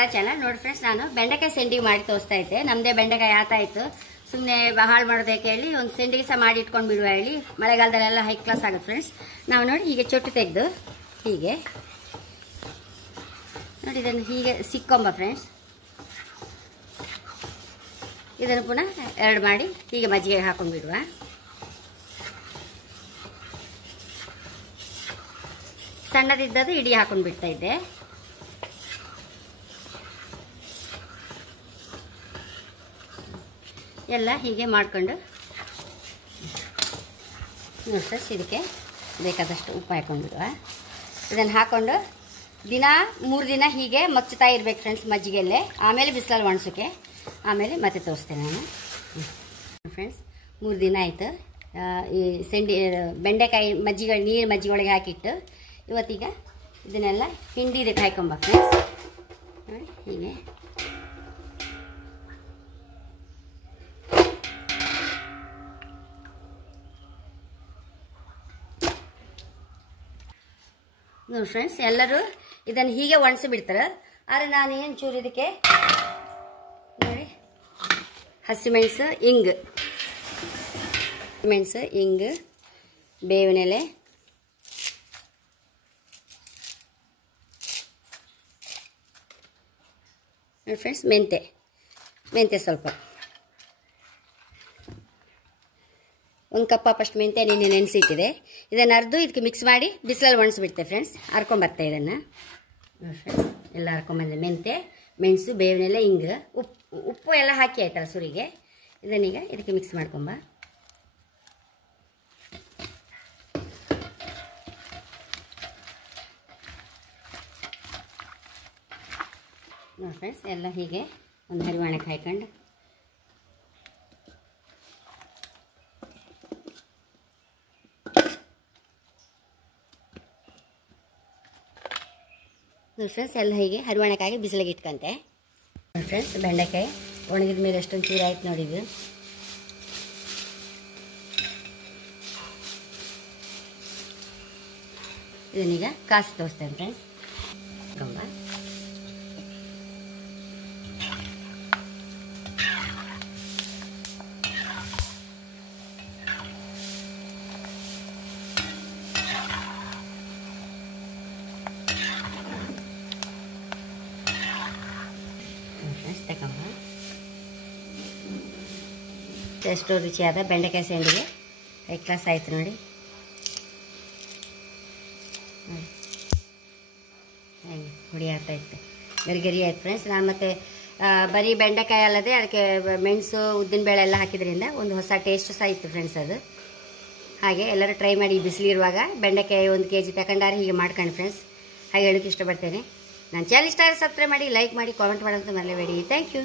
Kannada channel. ನೋಡಿ friends, ನಾನು ಬೆಂಡೆಕಾಯಿ ಸೆಂಡಿ ಮಾಡಿ ತೋರಿಸ್ತಾ ಇದ್ದೆ. ನಮ್ಮದೇ ಬೆಂಡೆಕಾಯಿ ಆತಾಯಿತು, ಸುಮ್ಮನೆ ಹಾಳು ಮಾಡೋದಕ್ಕೆ ಹೇಳಿ ಒಂದು ಸೆಂಡಿಗೆ ಸಹ ಮಾಡಿ ಇಟ್ಕೊಂಡು ಬಿಡುವ ಹೇಳಿ. ಮಳೆಗಾಲದಲ್ಲೆಲ್ಲ ಹೈ ಕ್ಲಾಸ್ ಆಗುತ್ತೆ ಫ್ರೆಂಡ್ಸ್. ನಾವು ನೋಡಿ ಹೀಗೆ ಚೊಟ್ಟು ತೆಗೆದು ಹೀಗೆ ನೋಡಿ ಇದನ್ನು ಹೀಗೆ ಸಿಕ್ಕೊಂಬ ಫ್ರೆಂಡ್ಸ್. ಇದನ್ನು ಪುನಃ ಎರಡು ಮಾಡಿ ಹೀಗೆ ಮಜ್ಜಿಗೆ ಹಾಕೊಂಡು ಬಿಡುವ. ಸಣ್ಣದಿದ್ದದು ಇಡೀ ಹಾಕೊಂಡು ಬಿಡ್ತಾ ಇದ್ದೆ. ಎಲ್ಲ ಹೀಗೆ ಮಾಡಿಕೊಂಡು ನೋಡಿ ಫ್ರೆಂಡ್ಸ್, ಇದಕ್ಕೆ ಬೇಕಾದಷ್ಟು ಉಪ್ಪು ಹಾಕೊಂಡು ಬಿಡುವ. ಇದನ್ನು ಹಾಕ್ಕೊಂಡು ದಿನ 3 ದಿನ ಹೀಗೆ ಮಚ್ಚುತ್ತಾ ಇರ್ಬೇಕು ಫ್ರೆಂಡ್ಸ್ ಮಜ್ಜಿಗೆಯಲ್ಲೇ. ಆಮೇಲೆ ಬಿಸಿಲಲ್ಲಿ ಒಣಸೋಕ್ಕೆ, ಆಮೇಲೆ ಮತ್ತೆ ತೋರಿಸ್ತೇನೆ ನಾನು ಫ್ರೆಂಡ್ಸ್. 3 ದಿನ ಆಯಿತು. ಈ ಬೆಂಡೆಕಾಯಿ ಮಜ್ಜಿಗೆ ನೀರು ಮಜ್ಜಿಗೆ ಒಳಗೆ ಹಾಕಿಟ್ಟು ಇವತ್ತೀಗ ಇದನ್ನೆಲ್ಲ ಹಿಂಡಿ ಇದಕ್ಕೆ ಹಾಕೊಂಬ ಫ್ರೆಂಡ್ಸ್. ನೋಡಿ ಹೀಗೆ ನೋಡಿ ಫ್ರೆಂಡ್ಸ್, ಎಲ್ಲರೂ ಇದನ್ನು ಹೀಗೆ ಒಣಸಿ ಬಿಡ್ತಾರೆ. ಆದರೆ ನಾನು ಏನು ಚೂರು ಇದಕ್ಕೆ ನೋಡಿ ಹಸಿಮೆಣಸು, ಇಂಗು, ಬೇವಿನೆಲೆ, ನೋಡಿ ಫ್ರೆಂಡ್ಸ್, ಮೆಂತೆ ಸ್ವಲ್ಪ 1 ಕಪ್ ಫಸ್ಟ್ ಮೆಂತೆ ನಿನ್ನೆ ನೆನೆಸಿಟ್ಟಿದೆ. ಇದನ್ನು ಅರ್ದು ಇದಕ್ಕೆ ಮಿಕ್ಸ್ ಮಾಡಿ ಬಿಸಿಲಲ್ಲಿ ಒಣಸಿಬಿಡ್ತೆ ಫ್ರೆಂಡ್ಸ್. ಹರ್ಕೊಂಬರ್ತೆ ಇದನ್ನು ನೋಡಿ ಫ್ರೆಂಡ್ಸ್. ಎಲ್ಲ ಹರ್ಕೊಂಬಂದೆ. ಮೆಂತೆ, ಮೆಣಸು, ಬೇವಿನೆಲ್ಲ, ಇಂಗು, ಉಪ್ಪು ಎಲ್ಲ ಹಾಕಿ ಆಯ್ತಲ್ಲ ಸುರಿಗೆ. ಇದನ್ನೀಗ ಇದಕ್ಕೆ ಮಿಕ್ಸ್ ಮಾಡ್ಕೊಂಬ. ನೋಡಿ ಫ್ರೆಂಡ್ಸ್, ಎಲ್ಲ ಹೀಗೆ ಒಂದು ಹರಿವಾಣಕ್ಕೆ ಹಾಕೊಂಡು ನೋಡಿ ಫ್ರೆಂಡ್ಸ್, ಎಲ್ಲ ಹೀಗೆ ಹರಿವಾಣಕ್ಕಾಗಿ ಬಿಸಿಲಿಗೆ ಇಟ್ಕೊಂತೆ. ನೋಡಿ ಫ್ರೆಂಡ್ಸ್, ಬೆಂಡೆಕಾಯಿ ಒಣಗಿದ ಮೇಲೆ ಎಷ್ಟೊಂದು ಚೂರು ಆಯ್ತು ನೋಡಿದ್ದು. ಇದನ್ನೀಗ ಕಾಸಿ ತೋರಿಸ್ತೇನೆ ಫ್ರೆಂಡ್ಸ್. ಎಷ್ಟು ರುಚಿಯಾದ ಬೆಂಡೆಕಾಯಿ ಸೆಂಡಿಗೆ ಹೈ ಕ್ಲಾಸ್ ಆಯಿತು ನೋಡಿ. ಹುಡಿ ಆಗ್ತಾಯಿತ್ತು, ಗರಿ ಆಯ್ತು ಫ್ರೆಂಡ್ಸ್. ನಾನು ಮತ್ತೆ ಬರೀ ಬೆಂಡೆಕಾಯಿ ಅಲ್ಲದೆ ಅದಕ್ಕೆ ಮೆಣಸು, ಉದ್ದಿನಬೇಳೆ ಎಲ್ಲ ಹಾಕಿದ್ರಿಂದ ಒಂದು ಹೊಸ ಟೇಸ್ಟ್ ಸಹ ಇತ್ತು ಫ್ರೆಂಡ್ಸ್ ಅದು. ಹಾಗೆ ಎಲ್ಲರೂ ಟ್ರೈ ಮಾಡಿ, ಬಿಸಿಲಿರುವಾಗ ಬೆಂಡೆಕಾಯಿ 1 kg ತಗೊಂಡಾರೆ ಹೀಗೆ ಮಾಡ್ಕೊಂಡು ಫ್ರೆಂಡ್ಸ್. ಹಾಗೆ ಹೇಳೋಕ್ಕೆ ಇಷ್ಟಪಡ್ತೇನೆ. ನನ್ನ ಚಾನಲ್ ಇಷ್ಟ ಆದರೆ ಸಬ್ಸ್ಕ್ರೈಬ್ ಮಾಡಿ, ಲೈಕ್ ಮಾಡಿ, ಕಾಮೆಂಟ್ ಮಾಡೋದು ಮರೆಯಬೇಡಿ. Thank you.